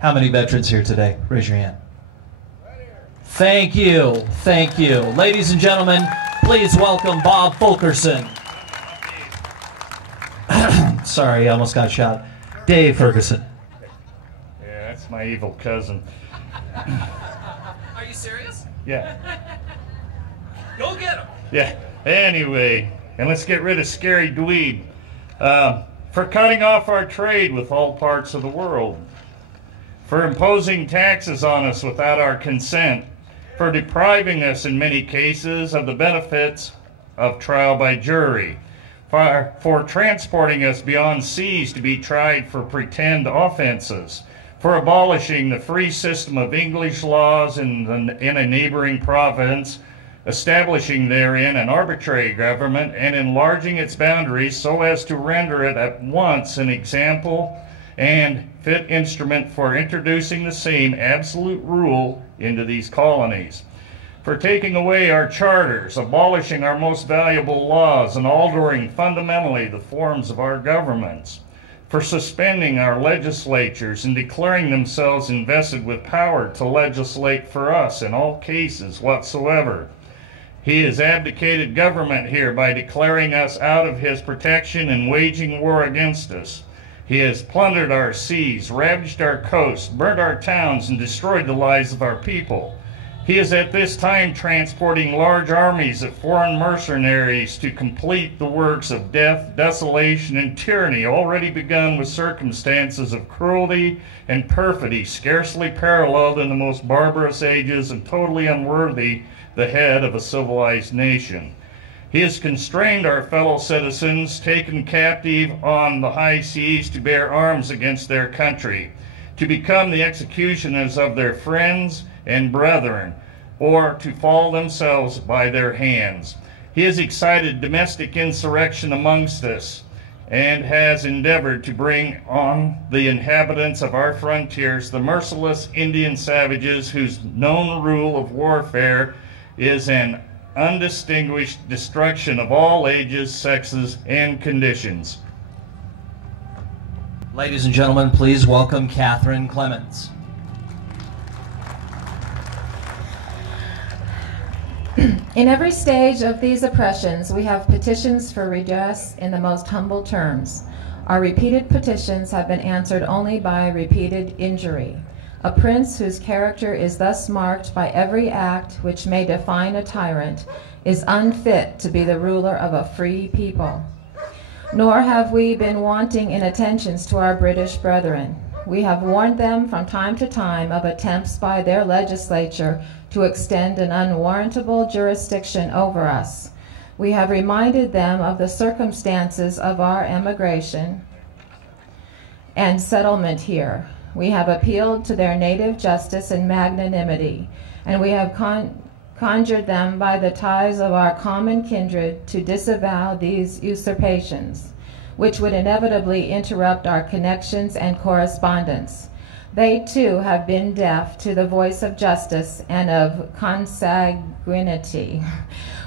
How many veterans here today? Raise your hand. Thank you. Thank you. Ladies and gentlemen, please welcome Bob Fulkerson. Sorry, I almost got shot. Dave Ferguson. Yeah, that's my evil cousin. Are you serious? Yeah. Go get him. Yeah. Anyway, and let's get rid of Scary Dweeb for cutting off our trade with all parts of the world, for imposing taxes on us without our consent, for depriving us in many cases of the benefits of trial by jury, for transporting us beyond seas to be tried for pretend offenses, for abolishing the free system of English laws in a neighboring province, establishing therein an arbitrary government and enlarging its boundaries so as to render it at once an example and fit instrument for introducing the same absolute rule into these colonies, for taking away our charters, abolishing our most valuable laws, and altering fundamentally the forms of our governments, for suspending our legislatures and declaring themselves invested with power to legislate for us in all cases whatsoever. He has abdicated government here by declaring us out of his protection and waging war against us. He has plundered our seas, ravaged our coasts, burnt our towns, and destroyed the lives of our people. He is at this time transporting large armies of foreign mercenaries to complete the works of death, desolation, and tyranny already begun with circumstances of cruelty and perfidy scarcely paralleled in the most barbarous ages and totally unworthy the head of a civilized nation. He has constrained our fellow citizens, taken captive on the high seas to bear arms against their country, to become the executioners of their friends and brethren, or to fall themselves by their hands. He has excited domestic insurrection amongst us, and has endeavored to bring on the inhabitants of our frontiers the merciless Indian savages whose known rule of warfare is an undistinguished destruction of all ages, sexes, and conditions. Ladies and gentlemen, please welcome Catherine Clemens. In every stage of these oppressions, we have petitions for redress in the most humble terms. Our repeated petitions have been answered only by repeated injury. A prince whose character is thus marked by every act which may define a tyrant is unfit to be the ruler of a free people. Nor have we been wanting in attentions to our British brethren. We have warned them from time to time of attempts by their legislature to extend an unwarrantable jurisdiction over us. We have reminded them of the circumstances of our emigration and settlement here. We have appealed to their native justice and magnanimity, and we have conjured them by the ties of our common kindred to disavow these usurpations, which would inevitably interrupt our connections and correspondence. They too have been deaf to the voice of justice and of consanguinity.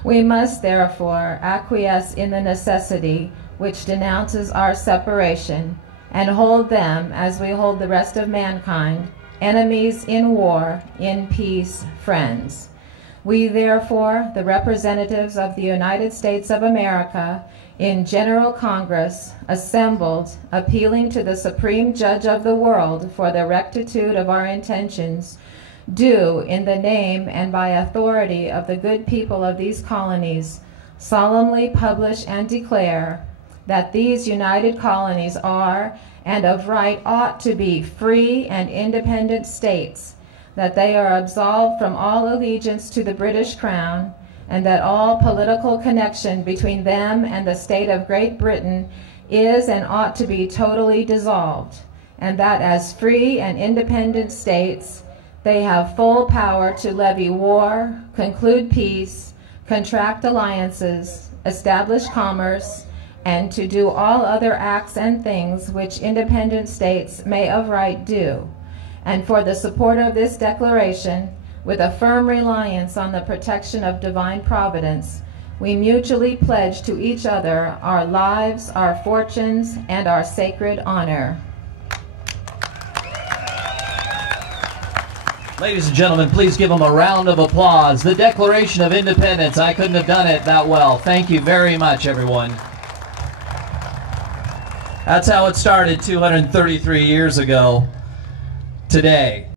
We must therefore acquiesce in the necessity which denounces our separation, and hold them, as we hold the rest of mankind, enemies in war, in peace, friends. We therefore, the representatives of the United States of America, in General Congress, assembled, appealing to the Supreme Judge of the world for the rectitude of our intentions, do, in the name and by authority of the good people of these colonies, solemnly publish and declare that these united colonies are, and of right ought to be, free and independent states, that they are absolved from all allegiance to the British Crown, and that all political connection between them and the state of Great Britain is and ought to be totally dissolved, and that as free and independent states, they have full power to levy war, conclude peace, contract alliances, establish commerce, and to do all other acts and things which independent states may of right do. And for the support of this declaration, with a firm reliance on the protection of divine providence, we mutually pledge to each other our lives, our fortunes, and our sacred honor. Ladies and gentlemen, please give them a round of applause. The Declaration of Independence. I couldn't have done it that well. Thank you very much, everyone. That's how it started 233 years ago today.